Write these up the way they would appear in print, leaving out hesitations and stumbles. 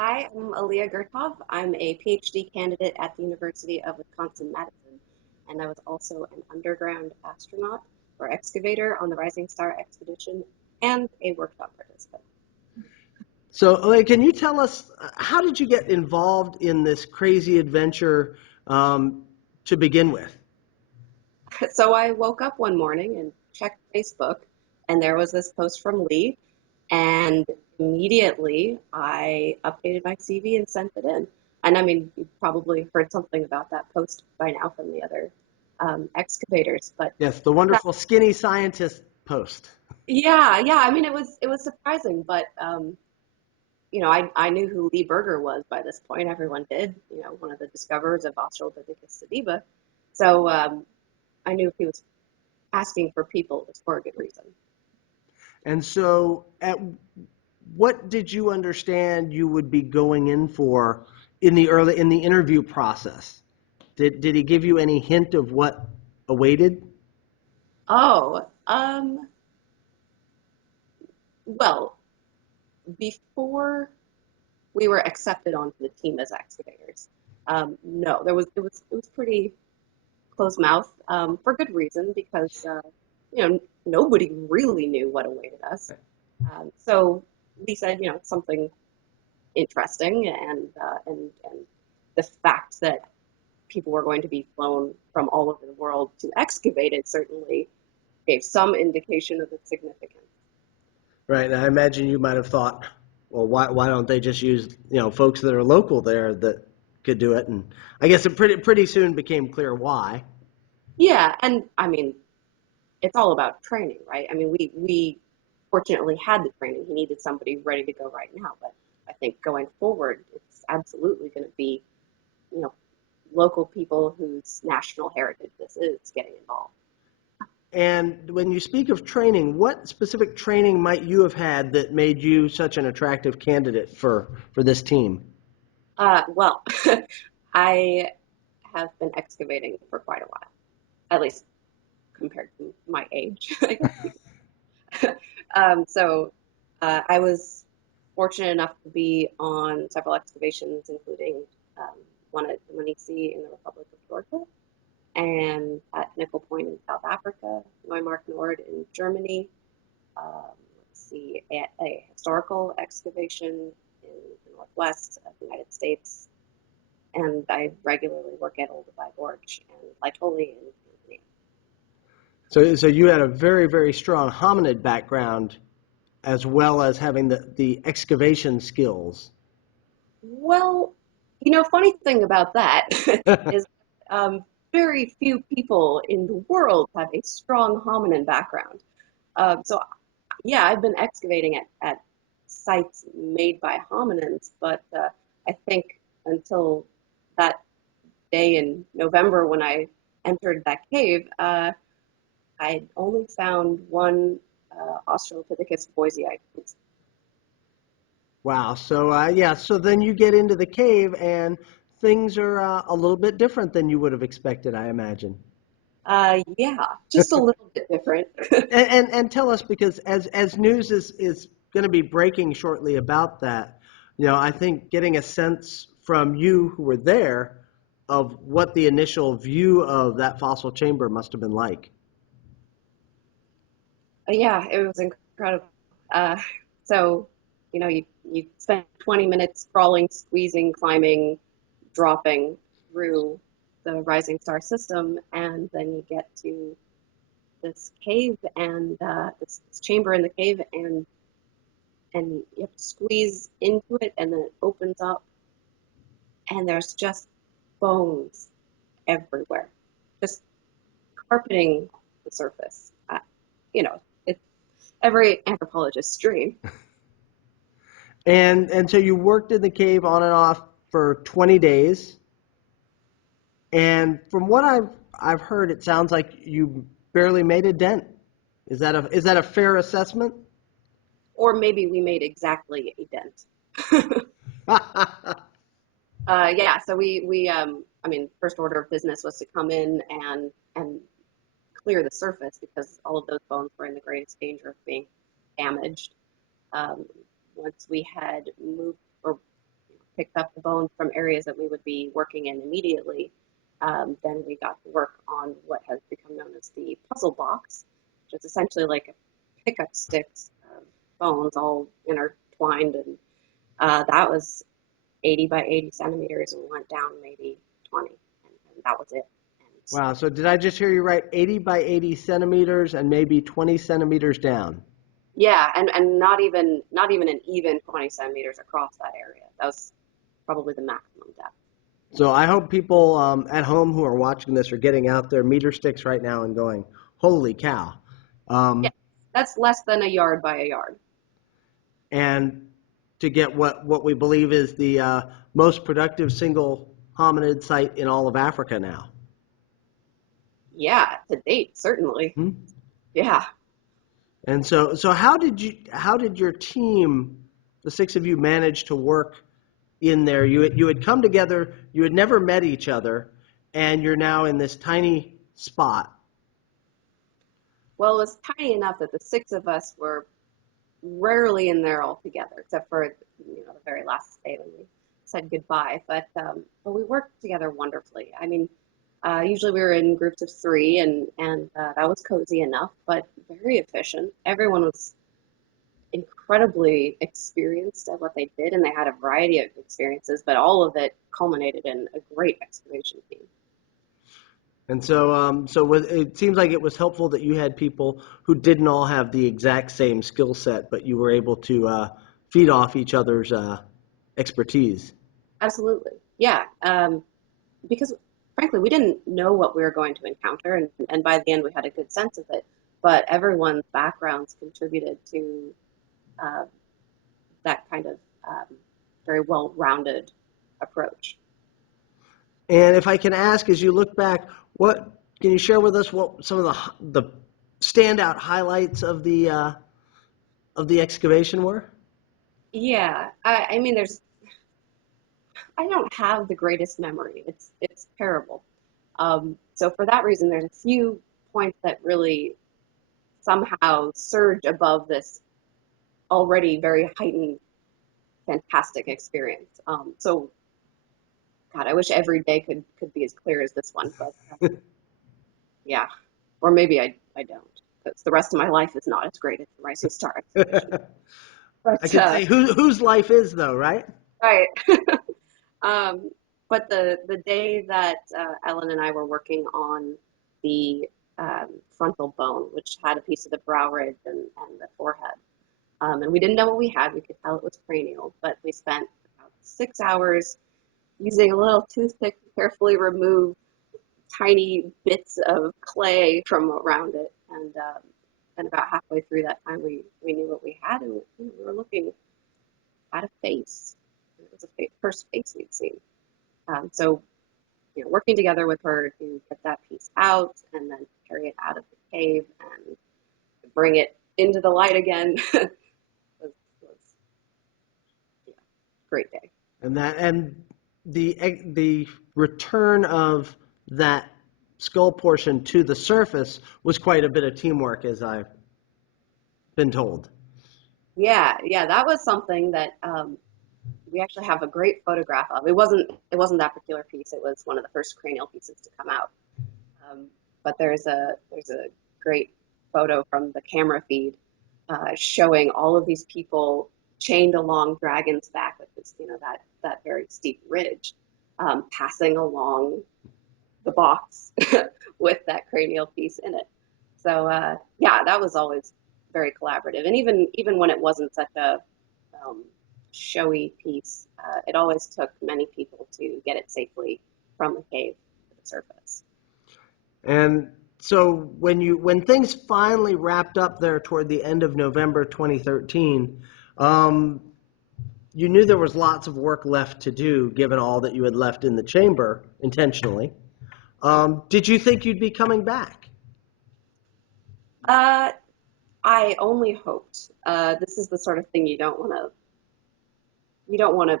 Hi, I'm Alia Gurtov. I'm a PhD candidate at the University of Wisconsin-Madison, and I was also an underground astronaut or excavator on the Rising Star expedition and a workshop participant. So, can you tell us how did you get involved in this crazy adventure to begin with? So I woke up one morning and checked Facebook, and there was this post from Lee, and immediately I updated my CV and sent it in. And I mean, you've probably heard something about that post by now from the other excavators, but Yes, the wonderful skinny scientist post. yeah. I mean, it was surprising, but I knew who Lee Berger was by this point. Everyone did. One of the discoverers of Australopithecus sediba. So I knew if he was asking for people, it was for a good reason. And so, what did you understand you would be going in for in the interview process? Did he give you any hint of what awaited? Oh, well, before we were accepted onto the team as excavators, no, it was pretty closed mouth for good reason because nobody really knew what awaited us. So we said, something interesting, and the fact that people were going to be flown from all over the world to excavate it certainly gave some indication of its significance. Right, and I imagine you might have thought, well, why don't they just use folks that are local there that could do it? And I guess it pretty soon became clear why. Yeah, and I mean, it's all about training, right? I mean, we fortunately had the training. He needed somebody ready to go right now, but I think going forward, it's absolutely going to be, you know, local people whose national heritage this is getting involved. And when you speak of training, what specific training might you have had that made you such an attractive candidate for this team? Well, I have been excavating for quite a while, at least compared to my age, I guess. So I was fortunate enough to be on several excavations, including um, one at Manisi in the Republic of Georgia, and at Nickel Point in South Africa, Neumark Nord in Germany. Let's see, a historical excavation in the northwest of the United States, and I regularly work at Olduvai Gorge and Laetoli in Tanzania. So you had a very strong hominid background as well as having the excavation skills. Well, funny thing about that is very few people in the world have a strong hominin background. So, yeah, I've been excavating at sites made by hominins, but I think until that day in November when I entered that cave, I'd only found one Australopithecus boisei. Wow. So yeah. So then you get into the cave and things are a little bit different than you would have expected, I imagine. Yeah, just a little bit different. And tell us because as news is going to be breaking shortly about that, I think getting a sense from you who were there of what the initial view of that fossil chamber must have been like. Yeah, it was incredible. Uh, so, you spend 20 minutes crawling, squeezing, climbing, dropping through the Rising Star system, and then you get to this cave and this chamber in the cave, and you have to squeeze into it, and then it opens up, and there's just bones everywhere, just carpeting the surface. It's every anthropologist's dream. And so you worked in the cave on and off for 20 days. And from what I've heard, it sounds like you barely made a dent. Is that a fair assessment? Or maybe we made exactly a dent. Yeah, so I mean, first order of business was to come in and clear the surface because all of those bones were in the greatest danger of being damaged. Um, Once we had moved or picked up the bones from areas that we would be working in immediately, then we got to work on what has become known as the puzzle box, which is essentially like a pickup sticks of bones all intertwined, and that was 80 by 80 centimeters and went down maybe 20, and that was it. And Wow. So did I just hear you right? 80 by 80 centimeters and maybe 20 centimeters down. yeah, and not even an even 20 centimeters across that area. That was probably the maximum depth. So I hope people at home who are watching this are getting out their meter sticks right now and going, "Holy cow!" Yeah, Um, that's less than a yard by a yard. and to get what we believe is the most productive single hominid site in all of Africa now. Yeah, to date, certainly. Hmm? Yeah. And so how did your team, the six of you, manage to work in there? You had come together, you had never met each other, and you're now in this tiny spot. Well, it was tiny enough that the six of us were rarely in there all together, except for the very last day when we said goodbye. But we worked together wonderfully. I mean, usually we were in groups of three, and that was cozy enough, but very efficient. Everyone was incredibly experienced at what they did, and they had a variety of experiences, but all of it culminated in a great excavation team. And it seems like it was helpful that you had people who didn't all have the exact same skill set, but you were able to feed off each other's expertise. Absolutely, yeah. Because frankly, we didn't know what we were going to encounter, and by the end, we had a good sense of it. But everyone's backgrounds contributed to uh, that kind of um, very well-rounded approach. And if I can ask, as you look back, what can you share with us? What some of the standout highlights of the excavation were? Yeah, I mean, I don't have the greatest memory. It's terrible. So for that reason, there's a few points that really somehow surge above this already very heightened, fantastic experience. So God, I wish every day could be as clear as this one, but yeah, or maybe I don't, because the rest of my life is not as great as the Rising Star expedition. I But could say whose life is though, right? right. um, but the day that Ellen and I were working on the frontal bone, which had a piece of the brow ridge and the forehead, and we didn't know what we had. We could tell it was cranial, but we spent about 6 hours using a little toothpick to carefully remove tiny bits of clay from around it. And about halfway through that time, we knew what we had, and we were looking at a face. It was the first face we'd seen. So, working together with her to get that piece out and then carry it out of the cave and bring it into the light again was yeah, great day. And the return of that skull portion to the surface was quite a bit of teamwork, as I've been told. Yeah, that was something that we actually have a great photograph of. It wasn't that particular piece. It was one of the first cranial pieces to come out. Um, but there's a great photo from the camera feed showing all of these people chained along Dragon's Back, which is that very steep ridge, passing along the box with that cranial piece in it. So yeah, that was always very collaborative, and even when it wasn't such a um, showy piece, it always took many people to get it safely from the cave to the surface. And so when things finally wrapped up there toward the end of November 2013, um, you knew there was lots of work left to do, given all that you had left in the chamber intentionally. Did you think you'd be coming back? Uh, I only hoped. This is the sort of thing you don't want to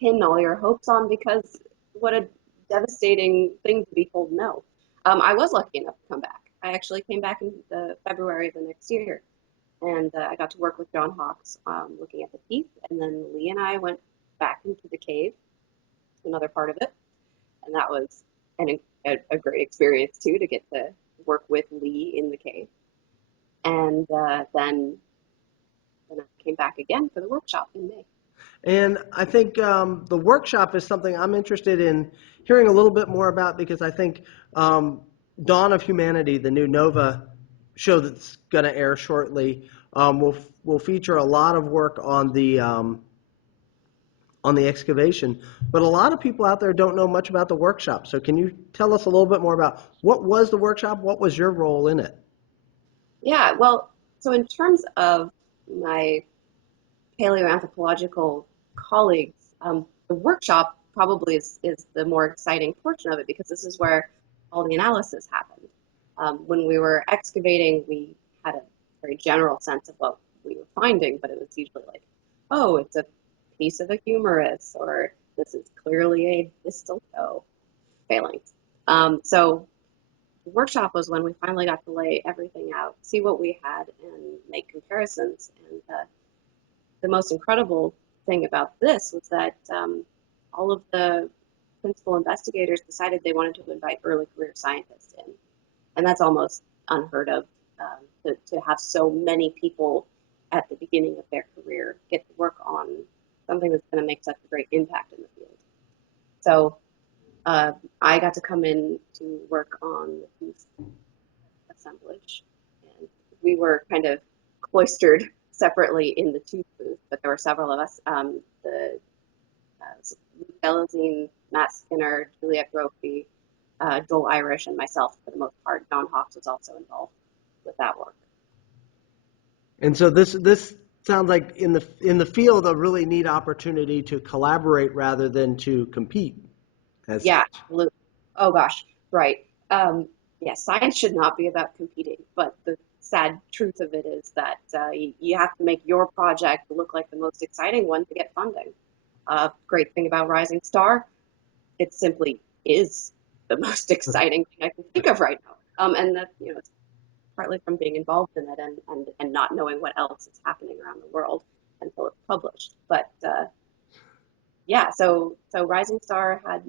pin all your hopes on, because what a devastating thing to be told no. I was lucky enough to come back. I actually came back in the February of the next year, and I got to work with John Hawks looking at the teeth, and then Lee and I went back into the cave, another part of it, and that was a great experience too to get to work with Lee in the cave. And then I came back again for the workshop in May. And I think the workshop is something I'm interested in hearing a little bit more about because I think Dawn of Humanity, the new Nova show that's going to air shortly, will feature a lot of work on the excavation. But a lot of people out there don't know much about the workshop. So can you tell us a little bit more about what was the workshop? What was your role in it? Yeah, well, so in terms of my paleoanthropological colleagues, the workshop probably is the more exciting portion of it because this is where all the analysis happened. When we were excavating, we had a very general sense of what we were finding, but it was usually like, oh, it's a piece of a humerus, or this is clearly a distal toe phalanx. So the workshop was when we finally got to lay everything out, see what we had, and make comparisons. And the most incredible thing about this was that all of the principal investigators decided they wanted to invite early career scientists in. And that's almost unheard of to have so many people at the beginning of their career get to work on something that's going to make such a great impact in the field. So uh, I got to come in to work on the piece assemblage, and we were kind of cloistered separately in the tooth booth, but there were several of us. The Luke Delazine, Matt Skinner, Juliette Brophy, Joel Irish, and myself for the most part. Don Hawks was also involved with that work. And so this sounds like in the field a really neat opportunity to collaborate rather than to compete as Yeah, such. absolutely. Oh gosh, right. Yeah, science should not be about competing, but the sad truth of it is that you have to make your project look like the most exciting one to get funding. Great thing about Rising Star, it simply is the most exciting thing I can think of right now. And that, it's partly from being involved in it and not knowing what else is happening around the world until it's published. But yeah, so Rising Star had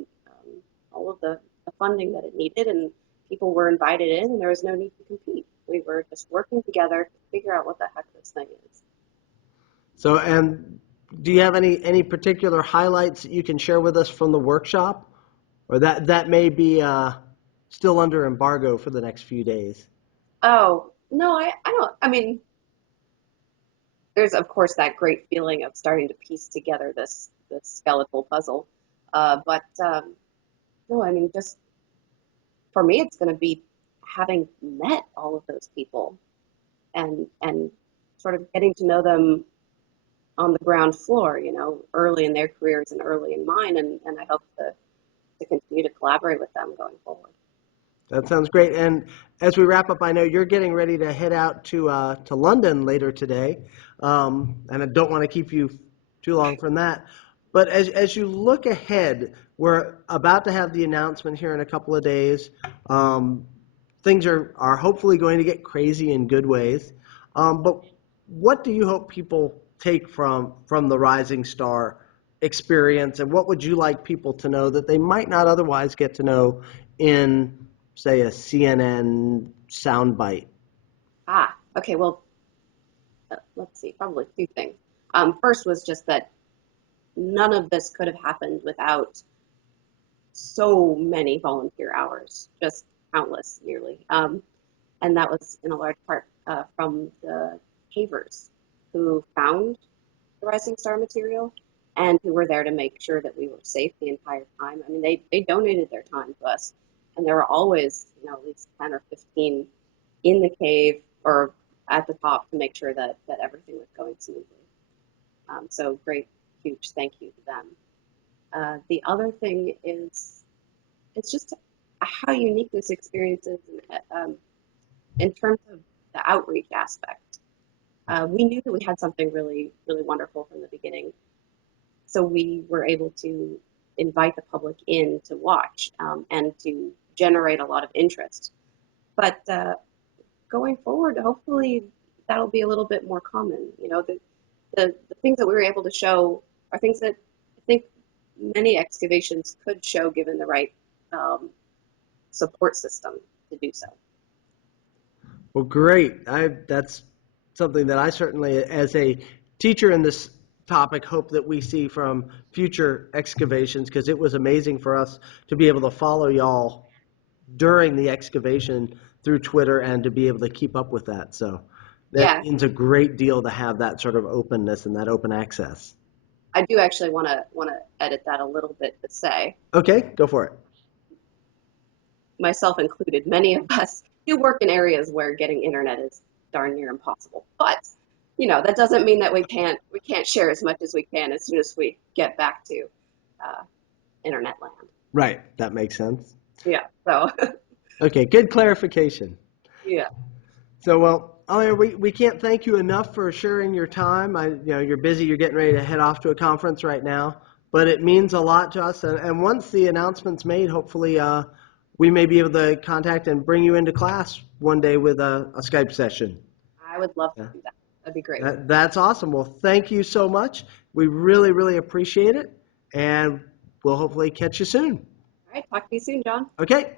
all of the funding that it needed, and people were invited in, and there was no need to compete. We were just working together to figure out what the heck this thing is. So, and do you have any particular highlights that you can share with us from the workshop, or that may be still under embargo for the next few days? Oh, no, I don't. I mean, there's of course that great feeling of starting to piece together this skeletal puzzle. But no, I mean, just for me, it's going to be having met all of those people and sort of getting to know them on the ground floor, early in their careers and early in mine, and I hope to continue to collaborate with them going forward. That sounds great. And as we wrap up, I know you're getting ready to head out to London later today, and I don't want to keep you too long from that. But as you look ahead, we're about to have the announcement here in a couple of days. Um, Things are hopefully going to get crazy in good ways. But what do you hope people take from the Rising Star experience, and what would you like people to know that they might not otherwise get to know in, say, a CNN soundbite? Okay, well, let's see, probably two things. First was just that none of this could have happened without so many volunteer hours, just countless, nearly. And that was in a large part from the cavers who found the Rising Star material and who were there to make sure that we were safe the entire time. I mean, they donated their time to us, and there were always, at least 10 or 15 in the cave or at the top to make sure that everything was going smoothly. So great, huge thank you to them. The other thing is it's just how unique this experience is in terms of the outreach aspect. We knew that we had something really, really wonderful from the beginning. So we were able to invite the public in to watch and to generate a lot of interest. But going forward, hopefully that'll be a little bit more common. The things that we were able to show are things many excavations could show given the right um, support system to do so. Well, great. That's something that I certainly, as a teacher in this topic, hope that we see from future excavations, because it was amazing for us to be able to follow y'all during the excavation through Twitter and to be able to keep up with that. So that Yeah, means a great deal to have that sort of openness and that open access. I do actually want to edit that a little bit to say, Okay, go for it. myself included, many of us do work in areas where getting internet is darn near impossible. But that doesn't mean that we can't share as much as we can as soon as we get back to uh, internet land. Right, that makes sense. Yeah. So Okay, good clarification. yeah. So, well, Alia, we can't thank you enough for sharing your time. You're busy, you're getting ready to head off to a conference right now, but it means a lot to us. And once the announcement's made, hopefully we may be able to contact and bring you into class one day with a Skype session. I would love Yeah. to do that. That'd be great. That's awesome. Well, thank you so much. We really, really appreciate it, and we'll hopefully catch you soon. All right. Talk to you soon, John. Okay.